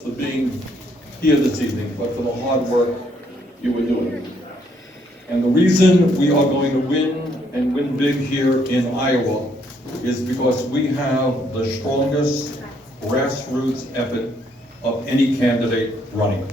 For being here this evening, but for the hard work you were doing. And the reason we are going to win and win big here in Iowa is because we have the strongest grassroots effort of any candidate running.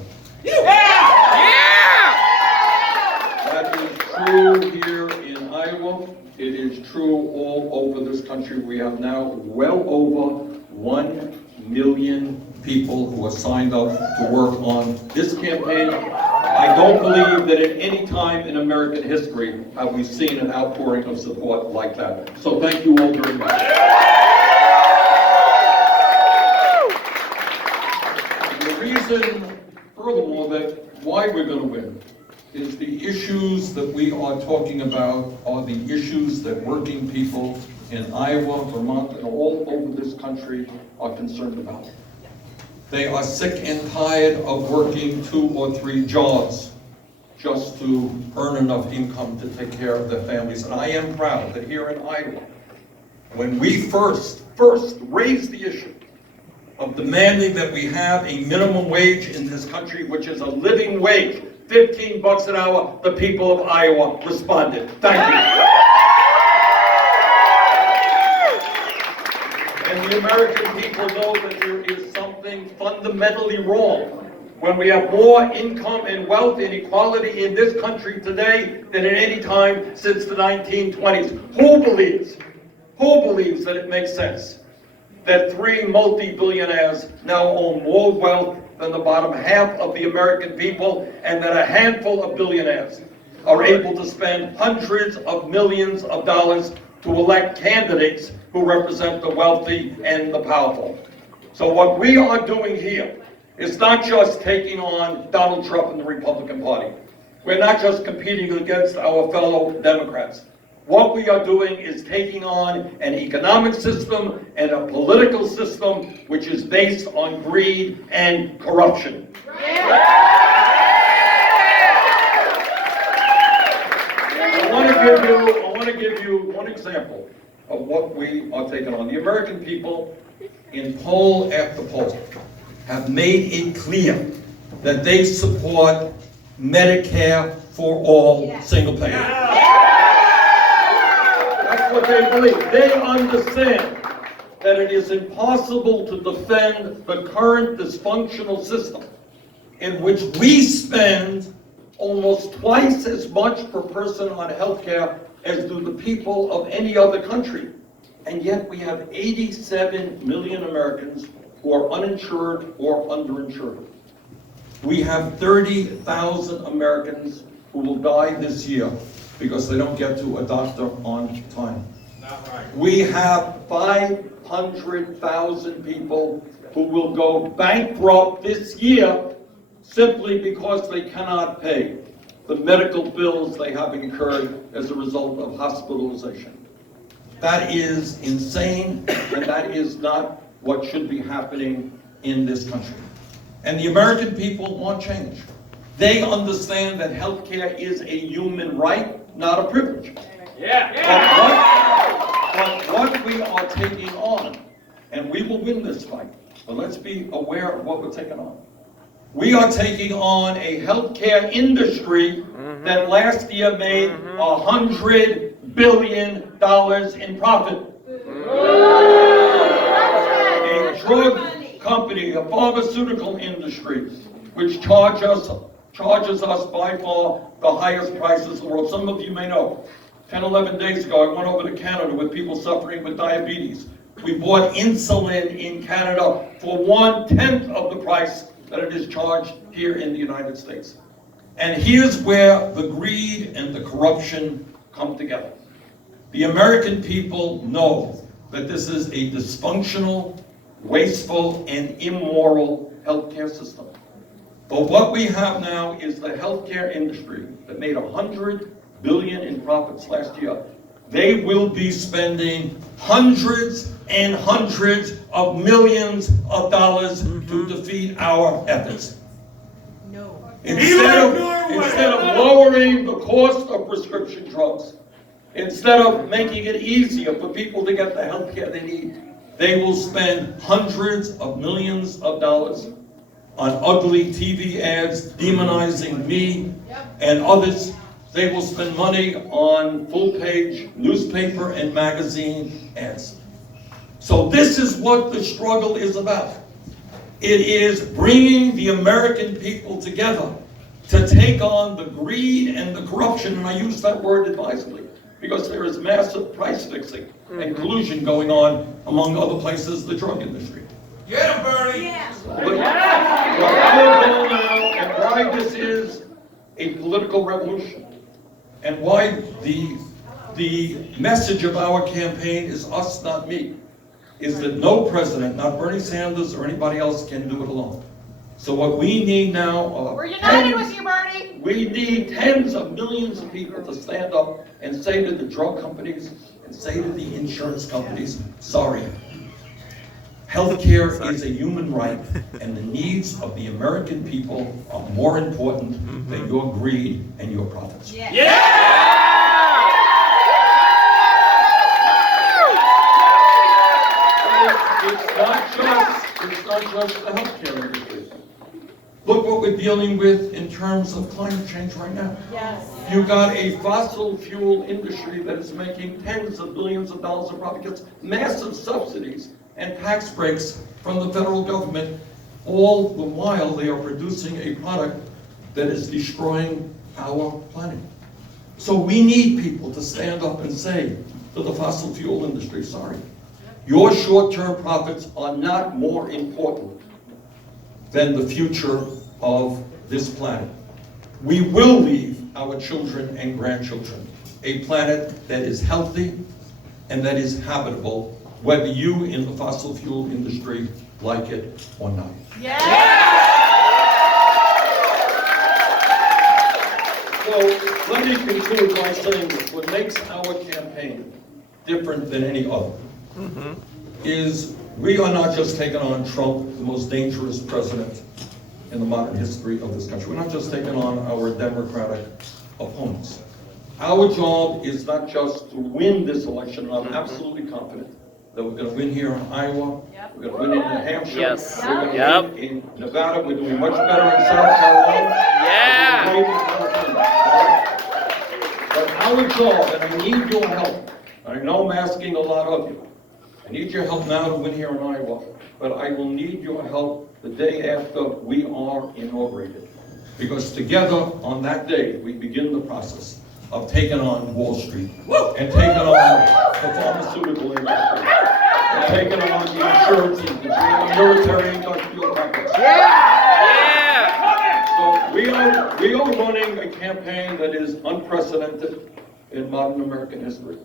That is true here in Iowa. It is true all over this country. We have now well over 1 million people who are signed up to work on this campaign. I don't believe that at any time in American history have we seen an outpouring of support like that. So thank you all very much. And the reason, furthermore, that why we're going to win is the issues that we are talking about are the issues that working people in Iowa, Vermont, and all over this country are concerned about. They are sick and tired of working 2 or 3 jobs just to earn enough income to take care of their families. And I am proud that here in Iowa, when we first raised the issue of demanding that we have a minimum wage in this country, which is a living wage, 15 bucks an hour, the people of Iowa responded. Thank you. And the American people know that there is something fundamentally wrong when we have more income and wealth inequality in this country today than at any time since the 1920s. Who believes that it makes sense that 3 multi-billionaires now own more wealth than the bottom half of the American people, and that a handful of billionaires are able to spend hundreds of millions of dollars to elect candidates who represent the wealthy and the powerful? So what we are doing here is not just taking on Donald Trump and the Republican Party. We're not just competing against our fellow Democrats. What we are doing is taking on an economic system and a political system which is based on greed and corruption. I want to give you one example of what we are taking on. The American people, in poll after poll, have made it clear that they support Medicare for all single payer. That's what they believe. They understand that it is impossible to defend the current dysfunctional system in which we spend almost twice as much per person on health care as do the people of any other country. And yet we have 87 million Americans who are uninsured or underinsured. We have 30,000 Americans who will die this year because they don't get to a doctor on time. Not right. We have 500,000 people who will go bankrupt this year simply because they cannot pay the medical bills they have incurred as a result of hospitalization. That is insane, and that is not what should be happening in this country. And the American people want change. They understand that health care is a human right, not a privilege. But what we are taking on, and we will win this fight, but let's be aware of what we're taking on. We are taking on a healthcare industry that last year made $100 billion in profit. A drug company, a pharmaceutical industry, which charges us by far the highest prices in the world. Some of you may know, 10, 11 days ago, I went over to Canada with people suffering with diabetes. We bought insulin in Canada for 1/10 of the price that it is charged here in the United States. And here's where the greed and the corruption come together. The American people know that this is a dysfunctional, wasteful, and immoral healthcare system. But what we have now is the healthcare industry that made $100 billion in profits last year. They will be spending hundreds and hundreds of millions of dollars to defeat our efforts. Instead of lowering the cost of prescription drugs, instead of making it easier for people to get the health care they need, they will spend hundreds of millions of dollars on ugly TV ads demonizing me and others. They will spend money on full-page newspaper and magazine ads. So this is what the struggle is about. It is bringing the American people together to take on the greed and the corruption, and I use that word advisedly, because there is massive price fixing and collusion going on, among other places, the drug industry. Get him, Bernie! Yeah. What our goal now, and why this is a political revolution, and why the message of our campaign is us, not me, is that no president, not Bernie Sanders or anybody else, can do it alone. So what we need now are We're united with you, Bernie. we need tens of millions of people to stand up and say to the drug companies and say to the insurance companies, sorry. Healthcare is a human right, and the needs of the American people are more important than your greed and your profits. It's not just the healthcare industry. Look what we're dealing with in terms of climate change right now. Yes. You've got a fossil fuel industry that is making tens of billions of dollars of profit, gets massive subsidies and tax breaks from the federal government. All the while they are producing a product that is destroying our planet. So we need people to stand up and say to the fossil fuel industry, sorry, your short-term profits are not more important than the future of this planet. We will leave our children and grandchildren a planet that is healthy and that is habitable, whether you in the fossil fuel industry like it or not. So let me conclude by saying this. What makes our campaign different than any other is we are not just taking on Trump, the most dangerous president in the modern history of this country. We're not just taking on our Democratic opponents. Our job is not just to win this election, and I'm absolutely confident that we're going to win here in Iowa, we're going to win in New Hampshire, Yes. we're going to win in Nevada, we're doing much better in South Carolina. But our job, and I need your help, I know I'm asking a lot of you, I need your help now to win here in Iowa, but I will need your help the day after we are inaugurated. Because together on that day, we begin the process of taking on Wall Street, and taking on the pharmaceutical industry, and taking on the insurance industry, and the military industrial complex. So we are running a campaign that is unprecedented in modern American history.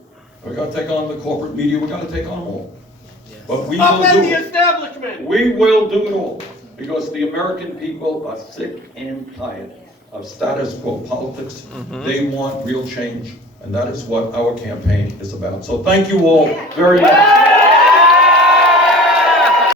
We're going to take on the corporate media, we're going to take on them all. But we will do it. establishment! We will do it all, because the American people are sick and tired of status quo politics. They want real change, and that is what our campaign is about. So thank you all very much.